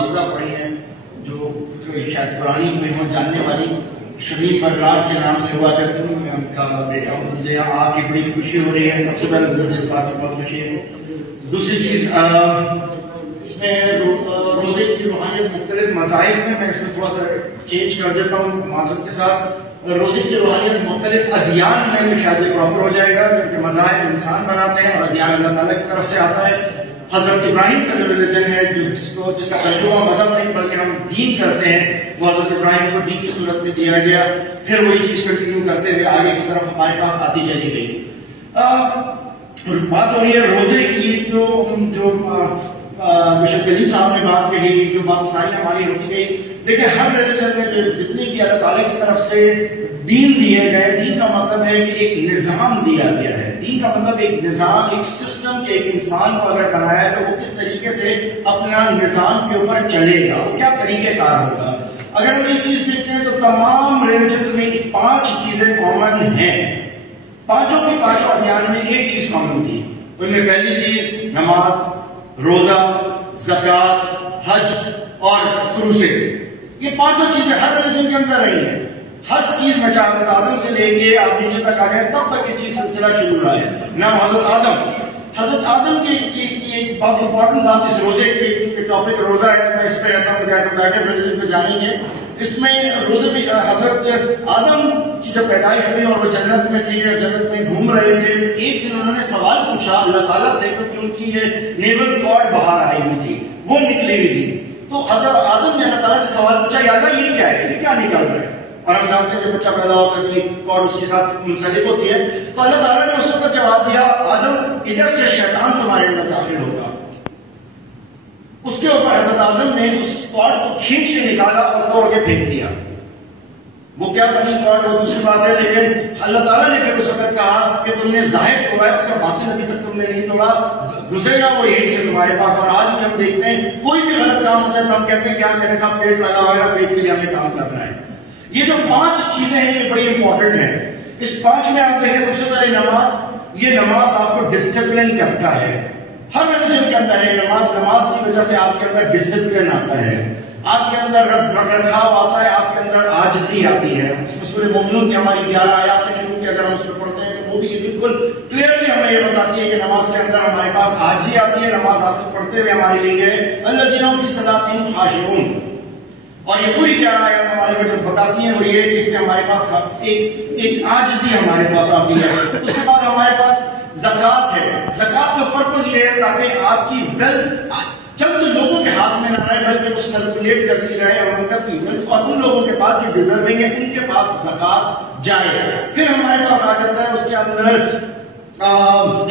والدہ پڑھی ہیں جو شاید پرانی میں ہوں جاننے والی، شمیم براس کے نام سے ہوا کرتی ہوں، میں ان کا بیٹا ہوں. مجھے یہاں آ کے بڑی خوشی ہو رہی ہے. سب سے پہلے مجھے اس بات کی بہت خوشی ہے. دوسری چیز، اس میں روزے کی روحانیت مختلف مذاہب میں اس میں تھوڑا سا چینج کر دیتا ہوں معذرت کے ساتھ. روزے کی روحانیت مختلف ادیان میں شاید یہ پراپر ہو جائے گا، کیونکہ مذاہب انسان بناتے ہیں اور ادیان اللہ تعالیٰ کی طرف سے آتا ہے. حضرت ابراہیم کا جو ریلیجن ہے، جس کا ترجمہ مذہب نہیں بلکہ ہم دین کرتے ہیں، وہ حضرت ابراہیم کو دین کی صورت میں دیا گیا. پھر وہی چیز کنٹینیو کرتے ہوئے آگے کی طرف ہمارے پاس آتی چلی گئی. بات ہو رہی ہے روزے کی، جو بشپ کلیم صاحب نے بات کہی، جو بات ساری ہماری ہوتی گئی. دیکھیں، ہر ریلیجن میں جتنی بھی اللہ تعالیٰ کی طرف سے دین دیے گئے، دین کا مطلب ہے کہ ایک نظام دیا گیا ہے. دین کا مطلب ایک نظام، ایک سسٹم کہ ایک انسان کو اگر بنایا ہے تو وہ کس طریقے سے اپنا نظام کے اوپر چلے گا، وہ کیا طریقہ کار ہوگا. اگر ہم ایک چیز دیکھتے ہیں تو تمام ریلیجنز میں 5 چیزیں کامن ہیں. پانچوں کے پانچوں ادیان میں ایک چیز کامن تھی. ان میں پہلی چیز نماز، روزہ، زکوٰۃ، حج اور کروسیڈ. یہ پانچوں چیزیں ہر ریلیجن کے اندر رہی ہیں. ہر چیز میں چاہتا تھا آدم سے لے کے آپ نیچے تک آ جائیں تب تک یہ چیز سلسلہ شروع رہا ہے. نام حضرت آدم کی ایک بہت امپورٹنٹ بات اس روزے کے ٹاپک روزہ ہے، میں اس پہ رہتا ہوں جائے ریلیجن پہ جانیں گے. اس میں روزے میں حضرت آدم کی جب پیدائش ہوئی اور وہ جنت میں تھے اور جنت میں گھوم رہے تھے، ایک دن انہوں نے سوال پوچھا اللہ تعالیٰ سے، کیونکہ ان کی یہ نیول کارڈ باہر آئی ہوئی تھی، وہ نکلی ہوئی تھی. تو حضرت آدم نے اللہ تعالیٰ سے سوال پوچھا، یا اللہ یہ کیا ہے، یہ کیا نکل رہا ہے. اور ہم جانتے ہیں جب بچہ پیدا ہوتا ہے تو ایک کارڈ اس کے ساتھ منسلک ہوتی ہے. تو اللہ تعالیٰ نے اس وقت جواب دیا، آدم ادھر سے شیطان تمہارے اندر داخل ہوگا. اس کے اوپر حضرت آدم نے اس کارڈ کو کھینچ کے نکالا اور توڑ کے پھینک دیا. وہ کیا بنی کارڈ وہ دوسری بات ہے، لیکن اللہ تعالیٰ نے پھر اس وقت کہا کہ تم نے ظاہر توڑا ہے، اس کا باطن ابھی تک تم نے نہیں توڑا، گزرے گا وہ یہی سے تمہارے پاس. اور آج بھی ہم دیکھتے ہیں کوئی بھی غلط کام ہوتا ہے تو ہم کہتے ہیں کہ آپ میرے ساتھ پیٹ لگا ہوا ہے، پیٹ کے لیے ہمیں کام کرنا ہے. یہ جو 5 چیزیں ہیں یہ بڑی امپورٹنٹ ہیں. اس 5 میں آپ دیکھیں، سب سے پہلے نماز. یہ نماز آپ کو ڈسپلن کرتا ہے. ہر ریلیجن کے اندر ہے نماز کی وجہ سے آپ کے اندر ڈسپلن آتا ہے، آپ کے اندر رکھ رکھاؤ آتا ہے، آپ کے اندر عاجزی آتی ہے. اس میں سورہ مومنون کی ہماری 11 آیات شروع کی اگر ہم اس میں پڑھتے ہیں تو وہ بھی بالکل کلیئرلی ہمیں یہ بتاتی ہے کہ نماز کے اندر ہمارے پاس عاجزی آتی ہے. نماز حاصل پڑھتے ہوئے ہمارے لیے الذین فی صلاتہم خاشعون. اور یہ پوری 11 آیات ہمارے کو جو بتاتی ہیں وہ یہ کہ اس سے ہمارے پاس ایک عاجزی ہمارے پاس آتی ہے. اس کے بعد ہمارے پاس زکوٰۃ ہے. زکوٰۃ کا پرپز یہ ہے تاکہ آپ کی ویلتھ چند لوگوں کے ہاتھ میں نہ رہے بلکہ وہ سرکولیٹ کرتی رہے اور ان لوگوں کے پاس جو ڈیزرونگ ہے ان کے پاس زکوٰۃ جائے. پھر ہمارے پاس آ جاتا ہے اس کے اندر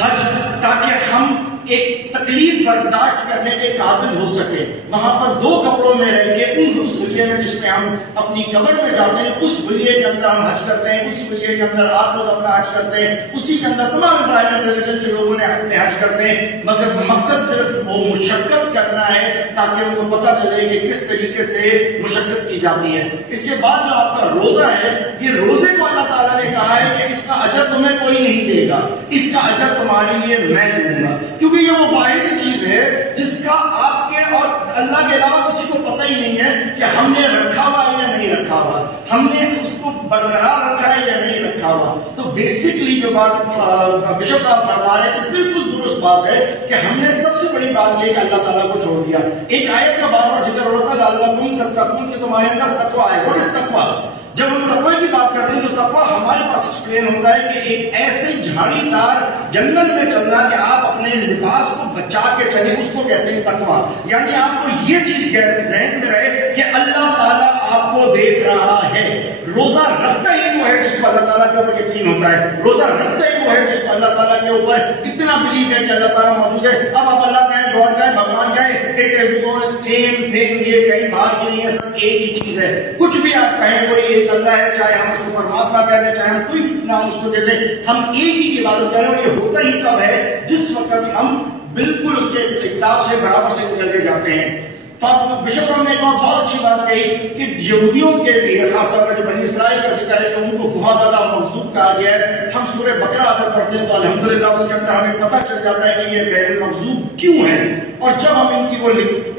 حج، تاکہ ہم ایک تکلیف برداشت کرنے کے قابل ہو سکے. وہاں پر 2 کپڑوں میں رہ کے اس ولیے میں جس میں ہم اپنی قبر میں جاتے ہیں اس ولیے کے اندر ہم حج کرتے ہیں، اسی ولیے کے اندر آپ لوگ اپنا حج کرتے ہیں، اسی کے اندر تمام پرائیویٹ ریلیجن کے لوگوں نے اپنے حج کرتے ہیں. مگر مقصد صرف وہ مشقت کرنا ہے تاکہ ان کو پتہ چلے کہ کس طریقے سے مشقت کی جاتی ہے. اس کے بعد جو آپ کا روزہ ہے، یہ روزے کو اللہ تعالیٰ نے کہا ہے کہ اس کا اجر تمہیں کوئی نہیں دے گا، اس کا اجر تمہارے لیے میں دوں گا. کیونکہ یہ وہ واحد چیز ہے جس کا آپ کے اور اللہ کے علاوہ کسی کو پتہ ہی نہیں ہے کہ ہم نے رکھا ہوا یا نہیں رکھا ہوا، ہم نے اس کو برقرار رکھا ہے یا نہیں رکھا ہوا. تو بیسکلی جو بات بشپ صاحب فرما رہے ہیں تو بالکل درست بات ہے کہ ہم نے سب سے بڑی بات یہ کہ اللہ تعالیٰ کو چھوڑ دیا. ایک آیت کا بار بار ذکر ہو رہا تھا لعلکم تتقون کہ تمہارے اندر تقویٰ ہے. واٹ از تقویٰ؟ جب ہم تقوی کی بات کرتے ہیں تو تقوی ہمارے پاس ایکسپلین ہوتا ہے کہ ایک ایسے جھاڑی دار جنگل میں چلنا کہ آپ اپنے لباس کو بچا کے چلیں، اس کو کہتے ہیں تقوی. یعنی آپ کو یہ چیز ذہن میں رہے کہ اللہ تعالیٰ آپ کو دیکھ رہا ہے. روزہ رکھتا ہی وہ ہے جس کو اللہ تعالیٰ کے اوپر یقین ہوتا ہے. روزہ رکھتا ہی وہ ہے جس کو اللہ تعالیٰ کے اوپر اتنا بلیو ہے کہ اللہ تعالیٰ موجود ہے. اب آپ اللہ کہیں، گاڈ کہیں، بھگوان کہیں، اٹ از سیم تھنگ. یہ کہیں باہر کی نہیں ہے، سب ایک ہی چیز ہے. کچھ بھی آپ کہیں کوئی ایک اللہ ہے، چاہے ہم اس کو پرماتما کہہ دیں، چاہے ہم کوئی نام اس کو دے دیں، ہم ایک ہی کی عبادت کر رہے ہیں. اور یہ ہوتا ہی کب ہے؟ جس وقت ہم بالکل اس کے اقتدار سے برابر سے گزر کے جاتے ہیں. بشپ صاحب نے ایک بہت اچھی بات کہی کہ یہودیوں کے لیے خاص طور پر جو بنی اسرائیل کا ذکر ہے تو ان کو بہت زیادہ مغضوب کہا گیا ہے. ہم سورہ بقرہ اگر پڑھتے ہیں تو الحمدللہ اس کے اندر ہمیں پتہ چل جاتا ہے کہ یہ غیر مغضوب کیوں ہیں. اور جب ہم ان کی وہ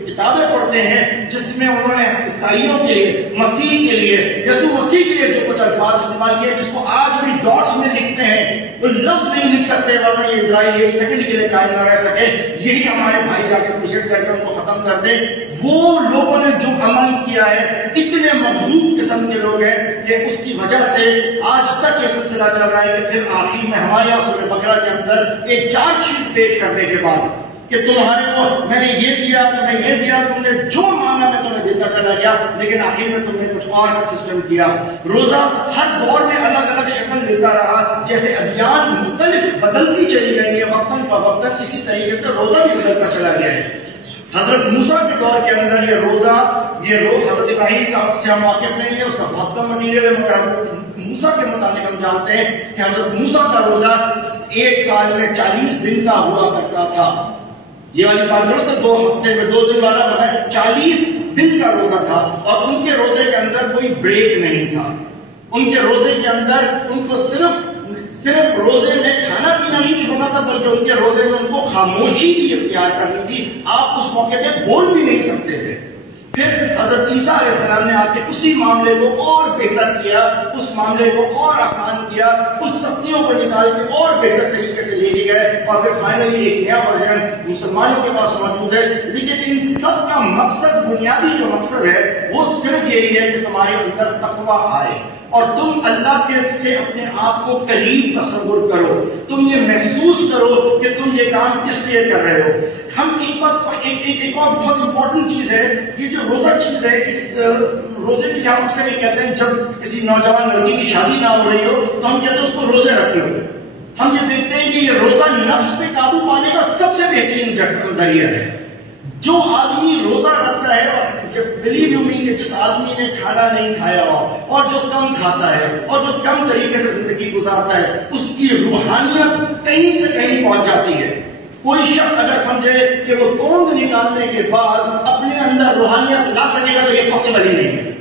کتابیں پڑھتے ہیں جس میں انہوں نے عیسائیوں کے لیے، مسیح کے لیے، یسوع مسیح کے لیے جو کچھ الفاظ استعمال کیے جس کو آج بھی ڈاٹس میں لکھتے ہیں، وہ لفظ نہیں لکھ سکتے ورنہ یہ اسرائیل ایک سیکنڈ کے لیے قائم نہ رہ سکے. یہی ہمارے بھائی جا کے کوشش کر کے ان کو ختم کر دیں. وہ لوگوں نے جو عمل کیا ہے اتنے مغضوب قسم کے لوگ ہیں کہ اس کی وجہ سے آج تک یہ سلسلہ چل رہا ہے کہ پھر آخر میں ہمارے یہاں سورہ بقرہ کے اندر ایک چارج شیٹ پیش کرنے کے بعد کہ تمہارے کو میں نے یہ دیا، تمہیں یہ دیا، تم نے جو مانگا میں تمہیں دیتا چلا گیا، لیکن آخر میں تم نے کچھ اور کا سسٹم کیا. روزہ ہر دور میں الگ الگ شکل دیتا رہا، جیسے ادیان مختلف بدلتی چلی گئی ہے وقتاً فوقتاً، اسی طریقے سے روزہ بھی بدلتا چلا گیا ہے. حضرت موسیٰ کے دور کے اندر یہ روزہ حضرت ابراہیم کا سے ہم واقف نہیں ہے، اس کا بہت کم مٹیریل ہے، مگر حضرت موسیٰ کے متعلق ہم جانتے ہیں کہ حضرت موسیٰ کا روزہ ایک سال میں 40 دن کا ہوا کرتا تھا. یہ والی بات درست ہے، 2 ہفتے میں 2 دن والا مگر 40 دن کا روزہ تھا. اور ان کے روزے کے اندر کوئی بریک نہیں تھا. ان کے روزے کے اندر ان کو صرف روزے میں کھانا پینا نہیں چھوڑنا تھا، بلکہ ان کے روزے میں ان کو خاموشی بھی اختیار کرنی تھی. آپ اس موقع پہ بول بھی نہیں سکتے تھے. پھر حضرت عیسیٰ علیہ السلام نے آ کے اسی معاملے کو اور بہتر کیا، اس معاملے کو اور آسان کیا، اس سختیوں کو نکال کے اور بہتر طریقے سے لے گئے، اور پھر فائنلی ایک نیا ورژن مسلمانوں کے پاس موجود ہے. لیکن ان سب کا مقصد، بنیادی جو مقصد ہے وہ صرف یہی ہے کہ تمہارے اندر تقویٰ آئے اور تم اللہ کے سے اپنے آپ کو قریب تصور کرو، تم یہ محسوس کرو کہ تم یہ کام کس لیے کر رہے ہو. ہم ایک اور بہت امپورٹنٹ چیز ہے، یہ جو روزہ چیز ہے، اس روزے کی ہم اکثر یہ کہتے ہیں جب کسی نوجوان لڑکی کی شادی نہ ہو رہی ہو تو ہم کہتے ہیں اس کو روزے رکھ لو. ہم یہ دیکھتے ہیں کہ یہ روزہ نفس پہ قابو پانے کا سب سے بہترین ذریعہ ہے. جو آدمی روزہ رکھتا ہے، اور بلیو یو می، جس آدمی نے کھانا نہیں کھایا ہو اور جو کم کھاتا ہے اور جو کم طریقے سے زندگی گزارتا ہے، اس کی روحانیت کہیں سے کہیں پہنچ جاتی ہے. کوئی شخص اگر سمجھے کہ وہ توند نکالنے کے بعد اپنے اندر روحانیت لا سکے گا تو یہ پاسبل ہی نہیں ہے.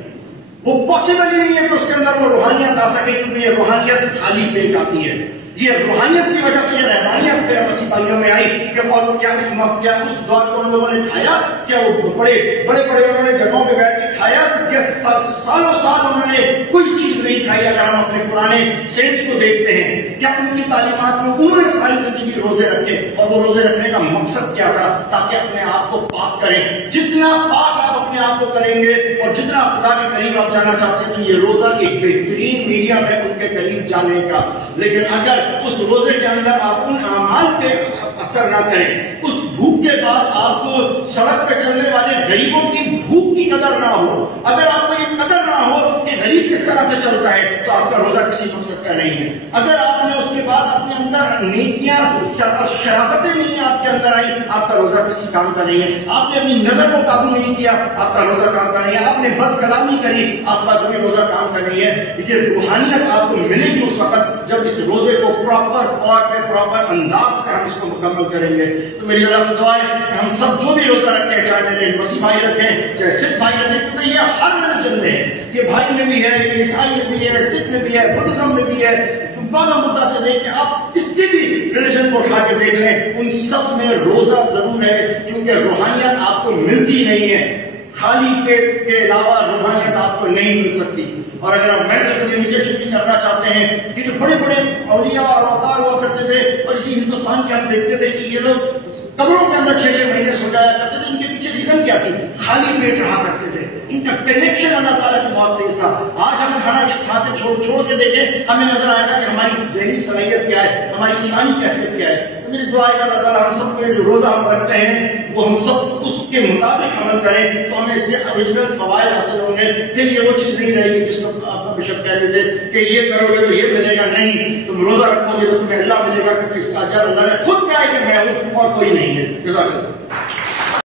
وہ پاسبل ہی نہیں ہے کہ اس کے اندر وہ روحانیت آ سکے، کیونکہ یہ روحانیت خالی پیٹ آتی ہے. یہ روحانیت کی وجہ سے یہ رہبانیت مسیح بھائیوں میں آئی کہ اور کیا اس دور کو ان لوگوں نے کھایا، کیا وہ بڑے انہوں نے جگہوں پہ بیٹھ کے کھایا، یا سالوں سال انہوں نے کوئی چیز نہیں کھائی. اگر ہم اپنے پرانے سینٹس کو دیکھتے ہیں، کیا ان کی تعلیمات میں انہوں نے ساری زندگی روزے رکھے، اور وہ روزے رکھنے کا مقصد کیا تھا؟ تاکہ اپنے آپ کو پاک کریں. جتنا پاک آپ اپنے آپ کو کریں گے اور جتنا خدا کے قریب آپ جانا چاہتے ہیں، تو یہ روزہ ایک بہترین میڈیم ہے ان کے قریب جانے کا. لیکن اگر اس روزے کے اندر آپ ان اعمال پہ اثر نہ کریں، اس بھوک کے بعد آپ کو سڑک پہ چلنے والے غریبوں کی بھوک کی قدر نہ ہو، اگر آپ کو یہ قدر نہ ہو کہ غریب کس طرح سے چلتا ہے، تو آپ کا روزہ کسی مقصد کا نہیں ہے. اگر آپ نے اس کے بعد اپنے اندر نیکیاں شرافتیں نہیں آپ کے اندر آئی، آپ کا روزہ کسی کام کا نہیں ہے. آپ نے اپنی نظر کو قابو نہیں کیا، آپ کا روزہ کام کا نہیں ہے. آپ نے بد کلامی کری، آپ کا کوئی روزہ کام کا نہیں ہے. یہ روحانیت آپ کو ملے گی اس وقت جب اس روزے کو پراپر طور پہ، پراپر انداز سے ہم اس کو مکمل کریں گے. تو میری اللہ سے دعا ہے کہ ہم سب جو بھی روزہ رکھتے ہیں، چاہے میرے مسیح بھائی رکھیں، چاہے سکھ بھائی رکھیں، کیونکہ یہ ہر ریلیجن میں ہے، یہ بھائی میں بھی ہے، یہ عیسائی میں بھی ہے، سکھ میں بھی ہے، بدھزم میں بھی ہے. بالا مدعا سے لے کے آپ کسی بھی ریلیجن کو اٹھا کے دیکھ لیں، ان سب میں روزہ ضرور ہے، کیونکہ روحانیت آپ کو ملتی نہیں ہے. خالی پیٹ کے علاوہ روحانیت آپ کو نہیں مل سکتی. اور اگر آپ مینٹل کمیونیکیشن بھی کرنا چاہتے ہیں، کہ جو بڑے بڑے اولیاء اور اوتار ہوا کرتے تھے، اور اسی ہندوستان کے ہم دیکھتے تھے کہ یہ لوگ قبروں کے اندر 6 مہینے سو جایا کرتے تھے، ان کے پیچھے ریزن کیا تھی؟ خالی پیٹ رہا کرتے تھے. ان کا کنیکشن اللہ تعالیٰ سے بہت تیز تھا. آج ہم کھانا کھاتے چھوڑ کے دیکھیں، ہمیں نظر آئے گا کہ ہماری ذہنی صلاحیت کیا ہے، ہماری ایمانی کیفیت کیا ہے. تو میری دعا ہے کہ اللہ تعالیٰ ہم سب کو جو روزہ ہم رکھتے ہیں وہ ہم سب اس کے مطابق عمل کریں، تو ہمیں اس کے اوریجنل فوائد حاصل ہوں گے. پھر یہ وہ چیز نہیں رہے گی جس کو آپ کو بشپ کہہ رہے تھے کہ یہ کرو گے تو یہ ملے گا. نہیں، تم روزہ رکھو گے تو تمہیں اللہ ملے گا، کیونکہ اس کا اجر اللہ نے خود کہا ہے کہ میں ہوں اور کوئی نہیں ہے. جزاک اللہ.